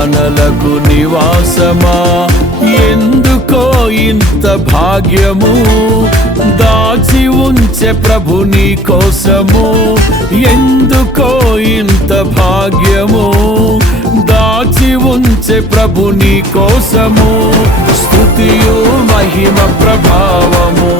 హృదయార్పణలకు నివాసమా? ఎందుకో ఇంత భాగ్యము? దాచి ఉంచే ప్రభు నీ కోసము. ఎందుకో ఇంత భాగ్యము? దాచి ఉంచే ప్రభు నీ కోసము. స్థుతియు మహిమ ప్రభావము.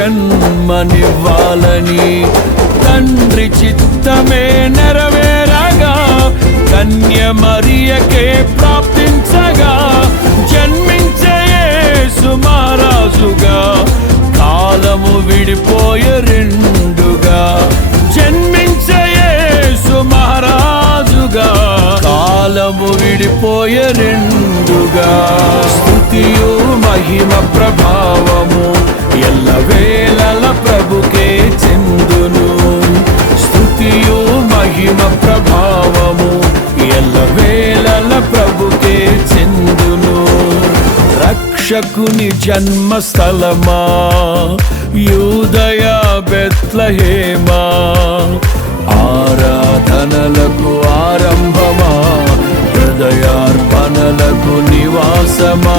జన్మనివ్వాలని తండ్రి చిత్తమే నెరవేరగా కన్య మరియకే ప్రాప్తించగా జన్మించే సుమారాజుగా కాలము విడిపోయే రెండుగా జన్మించే యేసు కాలము విడిపోయే రెండుగా. స్థుతియు మహిమ ప్రభావము వేళల ప్రభుకే చెందును. స్థుతియు మహిమ ప్రభావము ఎల్ల వేళల ప్రభుకే చెందును. రక్షకుని జన్మస్థలమా యూదయ బెత్లహేమా ఆరాధనలకు ఆరంభమా హృదయార్పణలకు నివాసమా.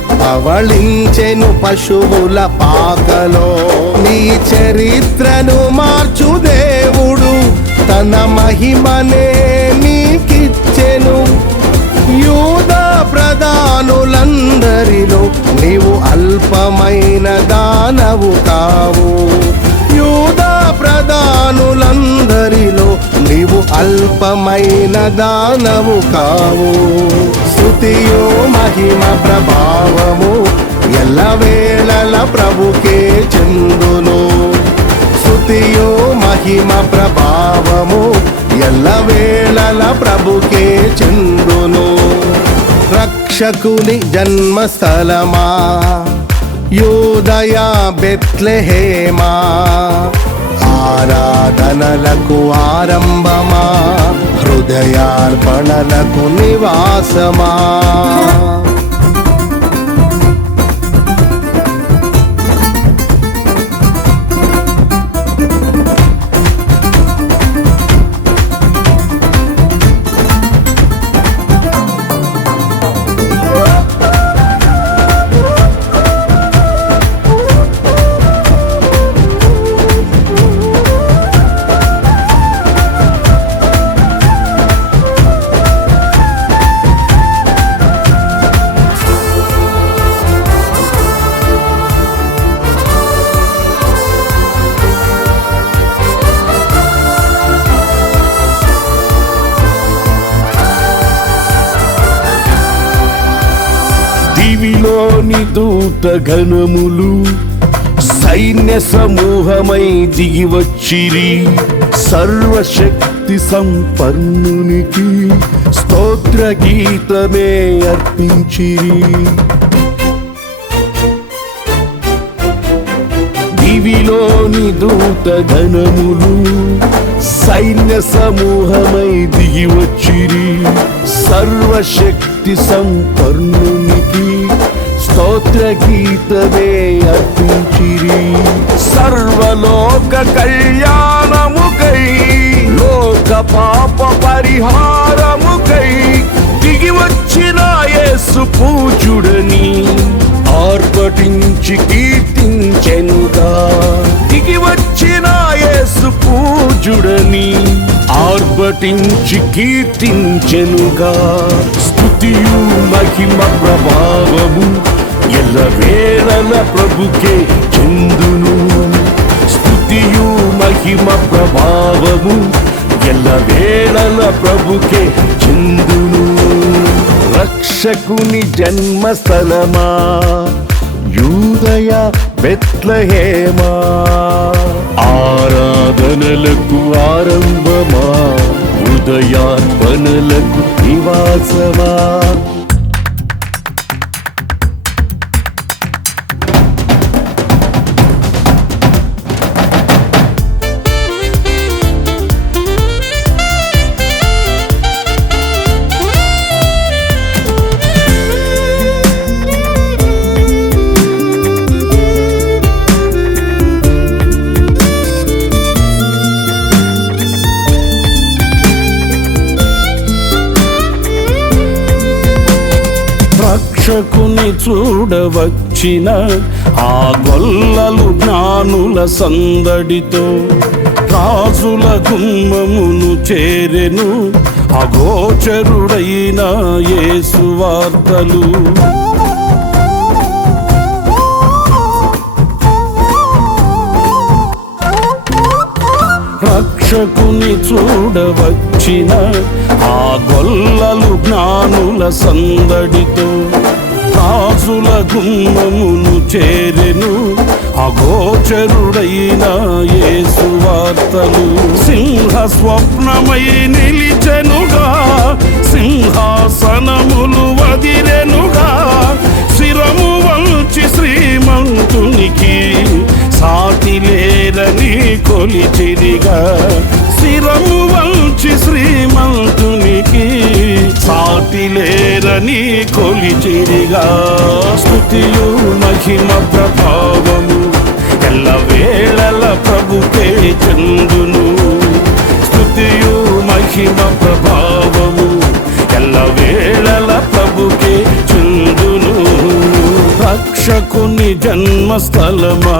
పవళించెను పశువుల పాకలో. నీ చరిత్రను మార్చు దేవుడు తన మహిమనే నీకిచ్చెను. యూదా ప్రధానులందరిలో నీవు అల్పమైన దానవు కావు. యూదా ప్రధానుల అల్పమైన దానము కావు. స్థుతియో మహిమ ప్రభావము ఎల్లవేళల ప్రభుకే చెందును. స్థుతియో మహిమ ప్రభావము ఎల్లవేళల ప్రభుకే చెందును. రక్షకుని జన్మస్థలమా? యోదయా బెత్లెహేమా? ఆరాధనలకు ఆరంభమా? హృదయార్పణలకు నివాసమా? దూత ఘనములు సైన్య సమూహమై దిగివచ్చిరి. సర్వశక్తి సంపన్నునికి స్తోత్ర గీతమే అర్పించిరి. దివిలోని దూత ఘనములు సైన్య సమూహమై దిగివచ్చిరి. సర్వశక్తి సంపన్నునికి స్తోత్ర గీతమే అర్పించిరి. సర్వలోక కళ్యాణముకై లోక పాప పరిహారముకై దిగి వచ్చిన యేసు పూజుడని ఆర్పటించి కీర్తించెనుగా. దిగి వచ్చిన యేసు పూజుడని ఆర్భటించి కీర్తించెనుగా. స్థుతియు మహిమ ప్రభావము ఎల్ల వేళల ప్రభుకే చెందును స్తుతియు మహిమ ప్రభావము ఎల్ల వేళల ప్రభుకే చెందును రక్షకుని జన్మస్థలమా యూదయ బెత్లహేమా ఆరాధనలకు ఆరంభమా ఉదయార్పణలకు నివాసమా రక్షకుని చూడవచ్చిన ఆ గొల్లలు జ్ఞానుల సందడితో రాజుల గుమ్మమును చేరెను అగోచరుడైన యేసు వార్తలు. రక్షకుని చూడవచ్చిన ఆ గొల్లలు జ్ఞానుల సందడితో రాజుల గుమ్మమును చేరెను అగోచరుడైన యేసు వార్తలు. సింహ స్వప్నమై నిలిచెనుగా సింహ కొలిచిరిగా శిరము వంచి శ్రీమంతునికి సాటి లేరని కొలిచిరిగా స్థుతియు మహిమ ప్రభావము ఎల్ల వేళల ప్రభుకే చందును. స్థుతియు మహిమ ప్రభావము ఎల్ల వేళల ప్రభుకే చందును. రక్షకుని జన్మస్థలమా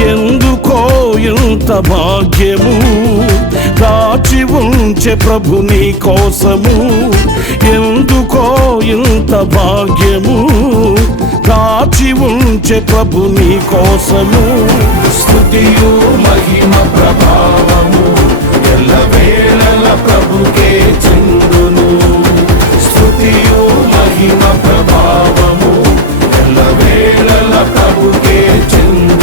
ఎందుకో ఇంత భాగ్యము? దాచి ఉంచే ప్రభు నీ కోసము. ఎందుకో ఇంత భాగ్యము? దాచి ఉంచే ప్రభు నీ కోసము. స్థుతియు మహిమ ప్రభావము. ఎల్ల వేళల ప్రభుకే చెందును. స్థుతియు మహిమ ప్రభావము. ఎల్ల వేళల ప్రభుకే చెందును.